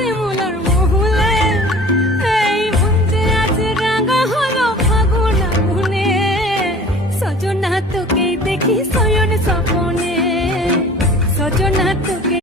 শিমুলার মহুলে এই মন যে আজ রাঙা হলো ফাগুন আগুনে সজনা তোকে দেখি শয়ন স্বপনে সজনা